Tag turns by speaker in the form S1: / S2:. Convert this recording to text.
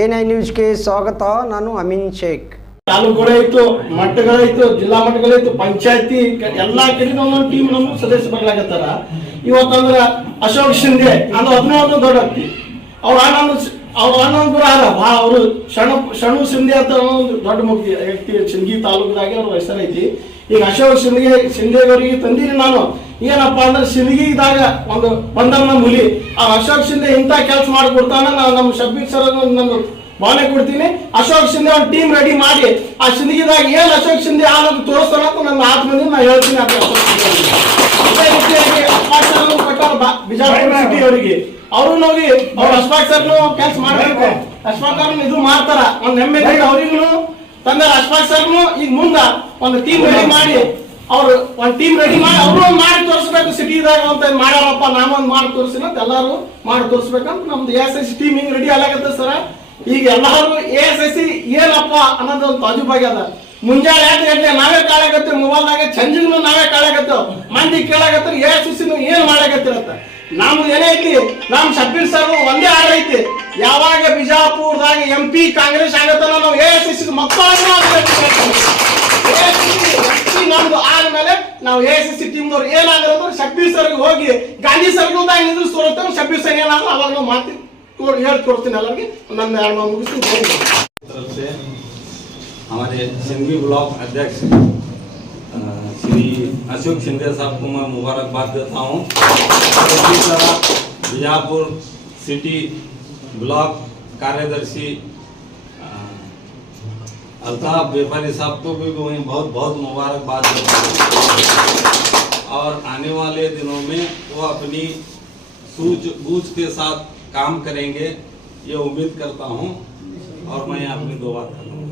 S1: N I ನ್ಯೂಸ್ಗೆ ಸ್ವಾಗತ, ನಾನು ಅಮೀನ್ ಶೇಖ್.
S2: ತಾಲೂಕುಗಳಾಯ್ತು ಮಟ್ಟಗಳಾಯ್ತು ಜಿಲ್ಲಾ ಮಟ್ಟಗಳಾಯ್ತು ಪಂಚಾಯತಿ, ಎಲ್ಲಾ ಕಡೆ ಒಂದೊಂದು ಟೀಮ್ ನಮ್ಮ ಸದಸ್ಯ ಬರ್ಲಾಗತ್ತಾರ ಇವತ್ತಂದ್ರ ಅಶೋಕ್ ಶಿಂದೆ ಅದು ಅದನ್ನ ಒಂದು ದೊಡ್ಡ ವ್ಯಕ್ತಿ ಅವ್ರ ಅಣ್ಣ ಅವ್ರ ಅಣ್ಣ ಕೂಡ ಅದ ಅವರು ಶಣ, ಶಣು ಶಿಂದೆ ಅಂತ ಒಂದು ದೊಡ್ಡ ಮುಕ್ತಿ ವ್ಯಕ್ತಿ ಸಿಂಗಿ ತಾಲೂಕದಾಗೆ ಅವ್ರ ಹೆಸರೈತಿ. ಈಗ ಅಶೋಕ್ ಶಿಂದೆ ಶಿಂದೆಯವರಿಗೆ ತಂದೀನಿ ನಾನು. ಏನಪ್ಪಾ ಅಂದ್ರೆ ಸಿಂದಗಿದಾಗ ಒಂದು ಬಂದಮ್ಮ ಮುಲಿ ಆ ಅಶೋಕ್ ಶಿಂದೆ ಇಂಥ ಕೆಲಸ ಮಾಡಿಕೊಡ್ತಾನ ನಾವು ನಮ್ಮ ಶಬ್ಬೀರ್ ಸರ್ ನಂದು ಬಾಳೆ ಕೊಡ್ತೀನಿ. ಅಶೋಕ್ ಶಿಂದೆ ಒಂದು ಟೀಮ್ ರೆಡಿ ಮಾಡಿ ಆ ಸಿಂದಗಿದಾಗ ಏನ್ ಅಶೋಕ್ ಶಿಂದೆ ಆ ತೋರಿಸ್ತಾನ ಅಂತ ನನ್ನ ಆತ್ಮದಿಂದ ನಾನು ಹೇಳ್ತೀನಿ ಅಂತ. ಅದೇ ರೀತಿಯಾಗಿ ಬಿಜಾಪುರ ಸಿಟಿ ಅವರಿಗೆ. ಅವರು ಹೋಗಿ ಅವ್ರ ಅಶ್ವಾಕ್ ಸರ್ ಕೆಲಸ ಮಾಡ್ಬೇಕು. ಅಶ್ವಾಕ್ ಸರ್ ಇದು ಮಾಡ್ತಾರ. ಒಂದ್ ಎಲ್ ಅವ್ರಿಗೂ ತಂದ ಅಶ್ವಾಕ್ ಸರ್ ಈಗ ಮುಂದ ಒಂದು ಟೀಮ್ ರೆಡಿ ಮಾಡಿ ಅವ್ರು ಒಂದು ಟೀಮ್ ರೆಡಿ ಮಾಡಿ, ಅವರು ಮಾಡಿ ತೋರಿಸ್ಬೇಕು, ಸಿಟಿದಾಗ ಅಂತ ಮಾಡ್ಯಾರಪ್ಪ ನಾನು ಒಂದ್ ಮಾಡಿ ತೋರಿಸಿನ ಅಂತ ಎಲ್ಲಾರು ಮಾಡಿ ತೋರಿಸ್ಬೇಕಂತ ನಮ್ದು ಎ ಎಸ್ ಎಸ್ ಟೀಮ್ ಹಿಂಗ್ ರೆಡಿ ಆಗತ್ತೆ ಸರ. ಈಗ ಎಲ್ಲಾರು ಎಸ್ ಎಸ್ ಸಿ ಏನಪ್ಪ ಅನ್ನೋದು ಒಂದು ಅಜುಬಾಗ್ಯದ ಮುಂಜಾನೆ ಆಯ್ತು ಗಂಟೆ ನಾವೇ ಕಾಳಾಗತ್ತೇವೆ ಮೊಬೈಲ್ನಾಗ ಚಂಜಿಗ್ನು ನಾವೇ ಕಾಳಾಗತ್ತೇವ್ ಮಂದಿ ಕೇಳಾಗತ್ತ ಎಸ್ ಎಸ್ ಏನ್ ಮಾಡಾಕತ್ತಿರತ್ತ ನಮ್ದು ಏನೈತಿ ನಮ್ ಶಬ್ಬೀರ್ ಸರ್ ಒಂದೇ ಆಡ ಐತಿ. ಯಾವಾಗ ಬಿಜಾಪುರದಾಗ ಎಂ ಪಿ ಕಾಂಗ್ರೆಸ್ ಆಗತ್ತಲ್ಲ, ನಾವು ಎ ಎಸ್ ಎಸ್ ಸಿ ನಮ್ದು ನಾವು A S S C team ದವ್ರು ಏನಾಗಿರೋದು ಶಬ್ಬೀರ್ ಸರ್ಗೆ ಹೋಗಿ ಗಾಂಧಿ ಸರ್ಗಲ್ದಾಗ ನಿಂದ್ರಿಸ್ತೋರುತ್ತೆ ಶಬ್ಬೀರ್ ಸರ್ ಏನಾದ್ರು ಅವಾಗ ನಾವು ಮಾಡ್ತೀವಿ ತೋ- ಹೇಳ್ ತೋರಿಸ್ತೀನಿ ಎಲ್ಲರಿಗೆ ನನ್ನ ಎರಡು ಮಾತು ಮುಗಿಸ್ತೀನಿ ಜೈ ಹಿಂದ್.
S3: तरफ से हमारे सिंधी ब्लॉक अध्यक्ष अ, श्री अशोक शिंदे साहब को मैं मुबारकबाद देता हूँ इसी तरह बीजापुर सिटी ब्लॉक कार्यदर्शी अ, अल्ताफ व्यापारी साहब को भी मैं बहुत बहुत मुबारकबाद और आने वाले दिनों में वो अपनी सूझबूझ के साथ काम करेंगे, ये उम्मीद करता हूँ, और मैं अपनी दो बात करूँगा